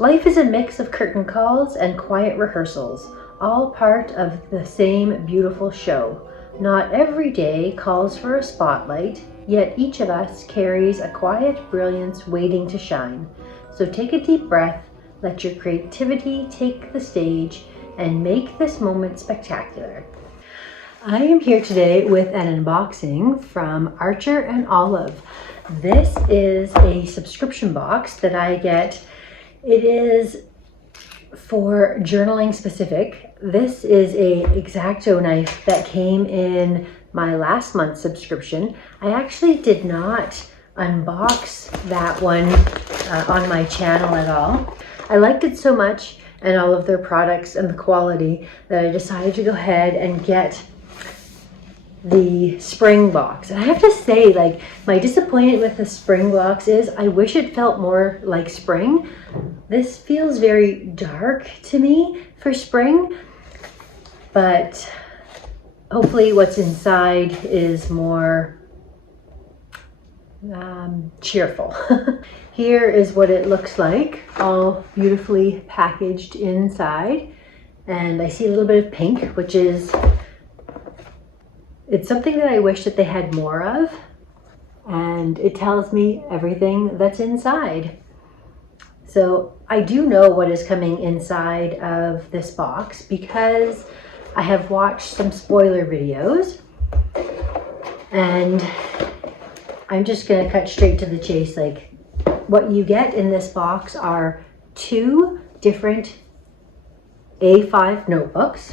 Life is a mix of curtain calls and quiet rehearsals, all part of the same beautiful show. Not every day calls for a spotlight, yet each of us carries a quiet brilliance waiting to shine. So take a deep breath, let your creativity take the stage, and make this moment spectacular. I am here today with an unboxing from Archer and Olive. This is a subscription box that I get. It is for journaling specific. This is a X-Acto knife that came in my last month's subscription. I actually did not unbox that one on my channel at all. I liked it so much and all of their products and the quality that I decided to go ahead and get the spring box. And I have to say, like, my disappointment with the spring box is I wish it felt more like spring. This feels very dark to me for spring, but hopefully what's inside is more cheerful. Here is what it looks like, all beautifully packaged inside. And I see a little bit of pink, which is, it's something that I wish that they had more of, and it tells me everything that's inside. So I do know what is coming inside of this box because I have watched some spoiler videos, and I'm just gonna cut straight to the chase. Like, what you get in this box are 2 different A5 notebooks.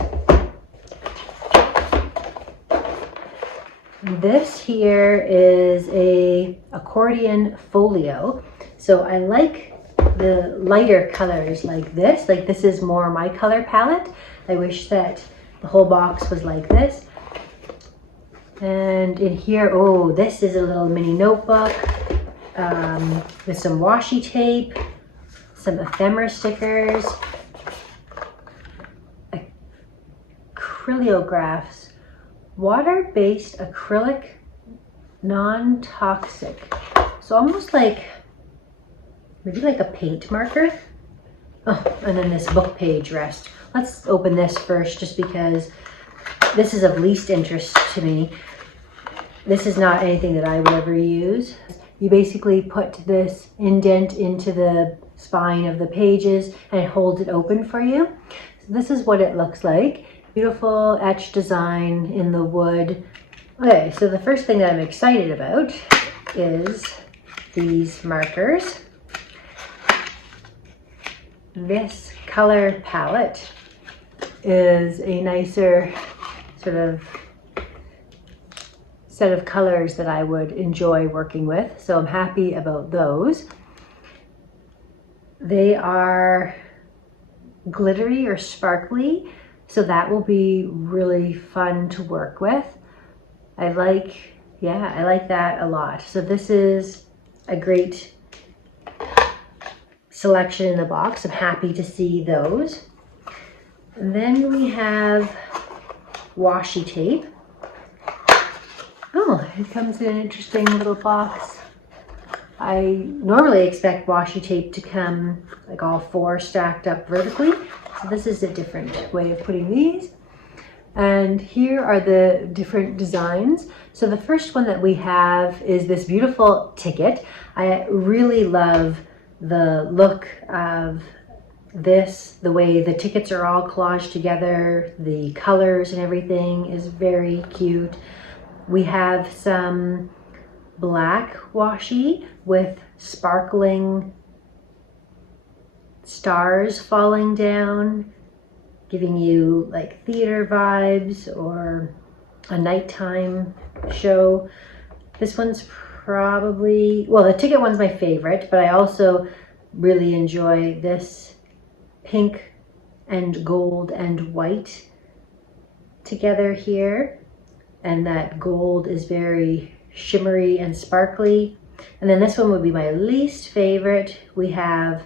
This here is a accordion folio. So I like the lighter colors like this. Like, this is more my color palette. I wish that the whole box was like this. And in here, oh, this is a little mini notebook with some washi tape, some ephemera stickers, acrylographs, water-based acrylic, non-toxic. So almost like, maybe like a paint marker. Oh, and then this book page rest. Let's open this first just because this is of least interest to me. This is not anything that I would ever use. You basically put this indent into the spine of the pages and it holds it open for you. So this is what it looks like. Beautiful etched design in the wood. Okay, so the first thing that I'm excited about is these markers. This color palette is a nicer sort of set of colors that I would enjoy working with, so I'm happy about those. They are glittery or sparkly, so that will be really fun to work with. I like that a lot. So this is a great selection in the box. I'm happy to see those. And then we have washi tape. Oh, it comes in an interesting little box. I normally expect washi tape to come like all 4 stacked up vertically. So this is a different way of putting these. And here are the different designs. So the first one that we have is this beautiful ticket. I really love the look of this, the way the tickets are all collaged together, the colors and everything is very cute. We have some black washi with sparkling stars falling down, giving you like theater vibes or a nighttime show. This one's probably, well, the ticket one's my favorite, but I also really enjoy this pink and gold and white together here. And that gold is very shimmery and sparkly. And then this one would be my least favorite. We have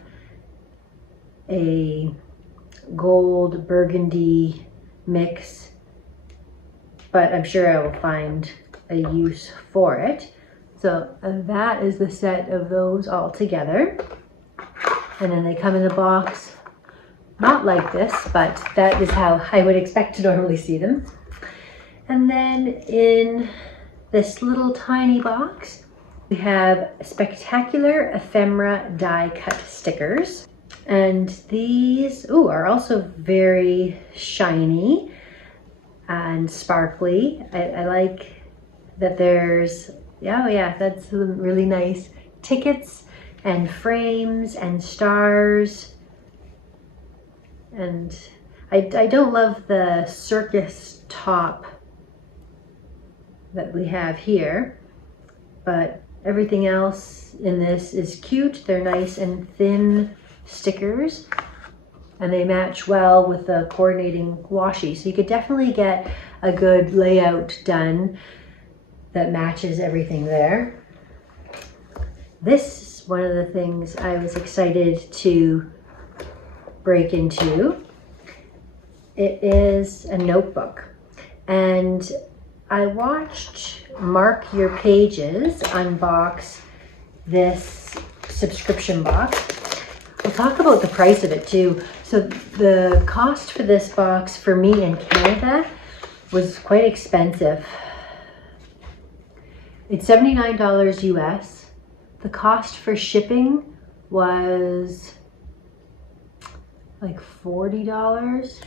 a gold burgundy mix, but I'm sure I will find a use for it. So that is the set of those all together. And then they come in a box, not like this, but that is how I would expect to normally see them. And then in this little tiny box, we have spectacular ephemera die cut stickers. And these are also very shiny and sparkly. I like that there's, oh yeah, that's really nice. Tickets and frames and stars. And I don't love the circus top that we have here, but everything else in this is cute. They're nice and thin stickers, and they match well with the coordinating washi. So you could definitely get a good layout done that matches everything there. This is one of the things I was excited to break into. It is a notebook, and I watched Mark Your Pages unbox this subscription box. We'll talk about the price of it too. So the cost for this box for me in Canada was quite expensive. It's $79 US. The cost for shipping was like $40.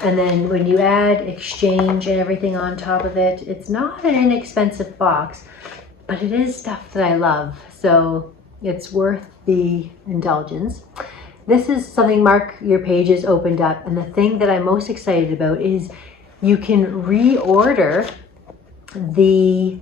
And then when you add exchange and everything on top of it, it's not an inexpensive box, but it is stuff that I love. So it's worth the indulgence. This is something Mark Your Pages opened up. And the thing that I'm most excited about is you can reorder the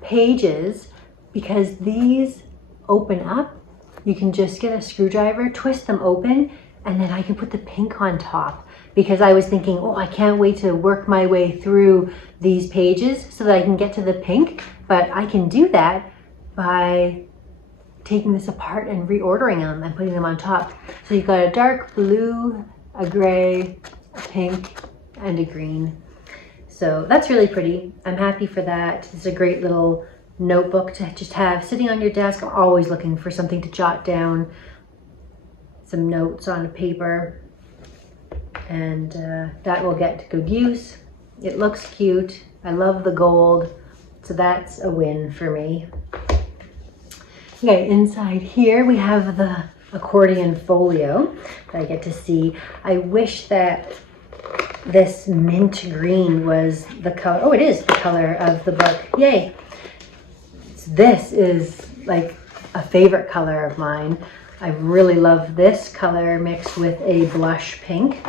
pages, because these open up. You can just get a screwdriver, twist them open, and then I can put the pink on top. Because I was thinking, oh, I can't wait to work my way through these pages so that I can get to the pink. But I can do that by taking this apart and reordering them and putting them on top. So you've got a dark blue, a gray, a pink, and a green. So that's really pretty. I'm happy for that. It's a great little notebook to just have sitting on your desk. I'm always looking for something to jot down some notes on a paper. And that will get good use. It looks cute. I love the gold. So that's a win for me. Okay, inside here we have the accordion folio that I get to see. I wish that this mint green was the color. Oh, it is the color of the book. Yay. This is like a favorite color of mine. I really love this color mixed with a blush pink.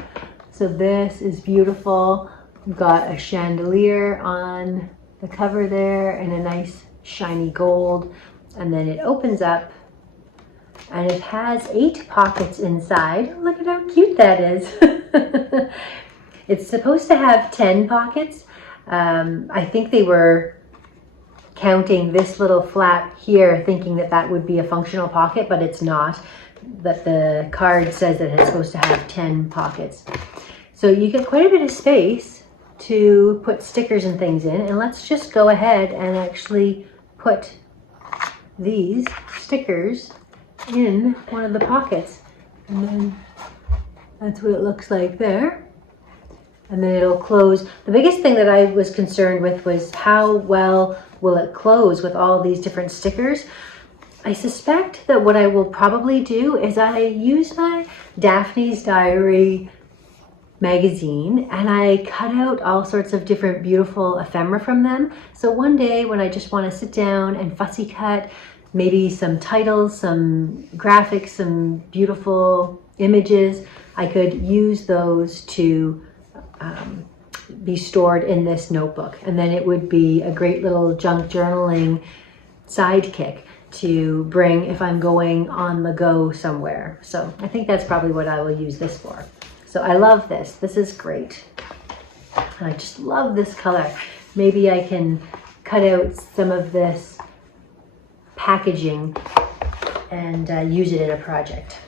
So this is beautiful. We've got a chandelier on the cover there and a nice shiny gold. And then it opens up and it has 8 pockets inside. Look at how cute that is. It's supposed to have 10 pockets. I think they were counting this little flap here, thinking that that would be a functional pocket, but it's not. But the card says that it's supposed to have 10 pockets. So you get quite a bit of space to put stickers and things in. And let's just go ahead and actually put these stickers in one of the pockets. And then that's what it looks like there. And then it'll close. The biggest thing that I was concerned with was how well will it close with all these different stickers. I suspect that what I will probably do is I use my Daphne's Diary magazine and I cut out all sorts of different beautiful ephemera from them. So one day when I just want to sit down and fussy cut maybe some titles, some graphics, some beautiful images, I could use those to be stored in this notebook. And then it would be a great little junk journaling sidekick to bring if I'm going on the go somewhere. So I think that's probably what I will use this for. So I love this. This is great. And I just love this color. Maybe I can cut out some of this packaging and use it in a project.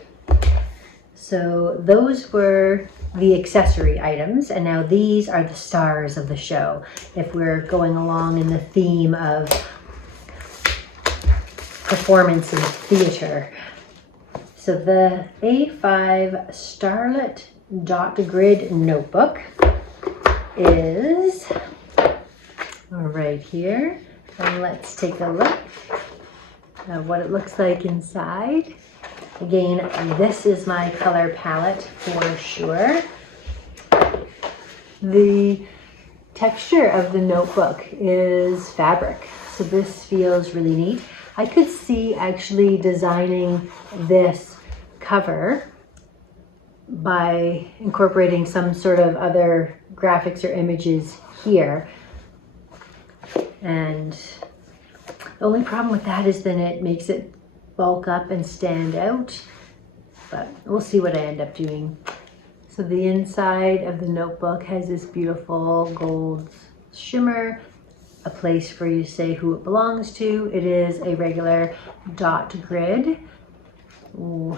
So those were the accessory items, and now these are the stars of the show. If we're going along in the theme of performance and theater, So the A5 Starlet Dot Grid Notebook is right here. And let's take a look at what it looks like inside. Again, this is my color palette for sure. The texture of the notebook is fabric, so this feels really neat. I could see actually designing this cover by incorporating some sort of other graphics or images here. And the only problem with that is then it makes it bulk up and stand out, but we'll see what I end up doing. So the inside of the notebook has this beautiful gold shimmer, a place for you to say who it belongs to. It is a regular dot grid. Ooh,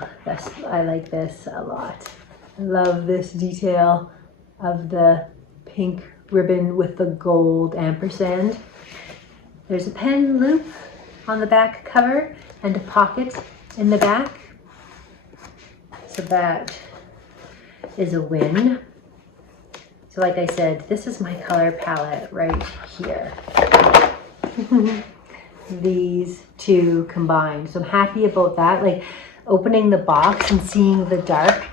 I like this a lot. I love this detail of the pink ribbon with the gold ampersand. There's a pen loop on the back cover and a pocket in the back. So that is a win. So like I said, this is my color palette right here. These two combined. So I'm happy about that. Like opening the box and seeing the dark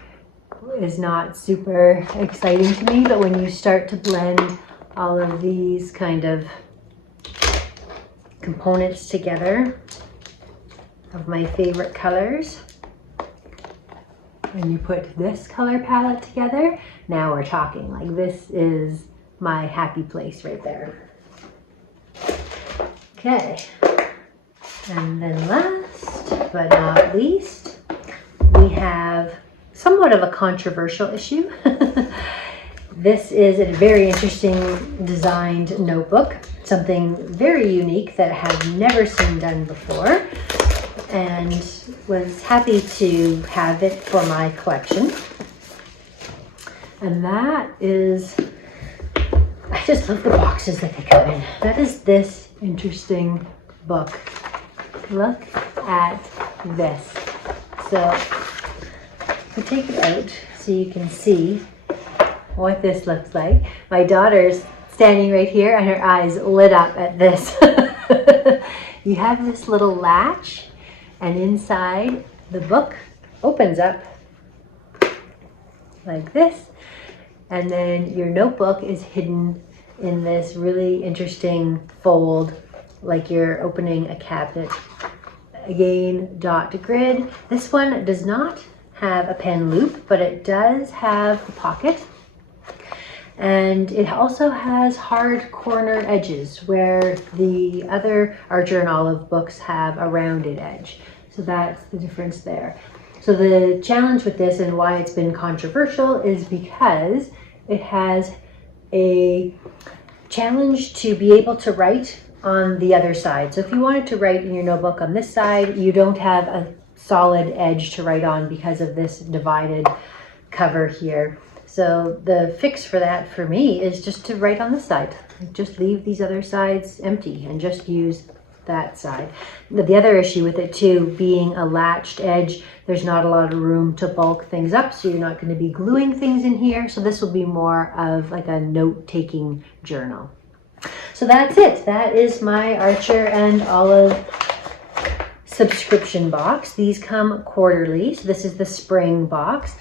is not super exciting to me, but when you start to blend all of these kind of components together of my favorite colors, and you put this color palette together, now we're talking. Like this is my happy place right there. Okay, and then last but not least, we have somewhat of a controversial issue. This is a very interesting designed notebook, something very unique that I have never seen done before, and was happy to have it for my collection. And that is, I just love the boxes that they come in. That is this interesting book. Look at this. So we take it out so you can see what this looks like. My daughter's standing right here and her eyes lit up at this. You have this little latch, and inside the book opens up like this, and then your notebook is hidden in this really interesting fold, like you're opening a cabinet. Again, dot grid. This one does not have a pen loop, but it does have the pocket, and it also has hard corner edges where the other Archer and Olive books have a rounded edge. So that's the difference there. So the challenge with this and why it's been controversial is because it has a challenge to be able to write on the other side. So if you wanted to write in your notebook on this side, you don't have a solid edge to write on because of this divided cover here. So the fix for that for me is just to write on this side. Just leave these other sides empty and just use that side. The other issue with it too, being a latched edge, there's not a lot of room to bulk things up, so you're not going to be gluing things in here. So this will be more of like a note-taking journal. So that's it. That is my Archer and Olive subscription box. These come quarterly, so this is the spring box.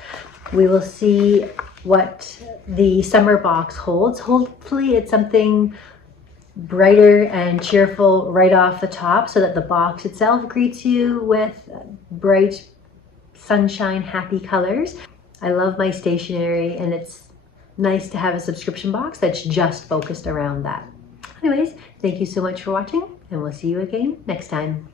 We will see what the summer box holds. Hopefully it's something brighter and cheerful right off the top, so that the box itself greets you with bright sunshine happy colors. I love my stationery, and it's nice to have a subscription box that's just focused around that. Anyways, thank you so much for watching, and we'll see you again next time.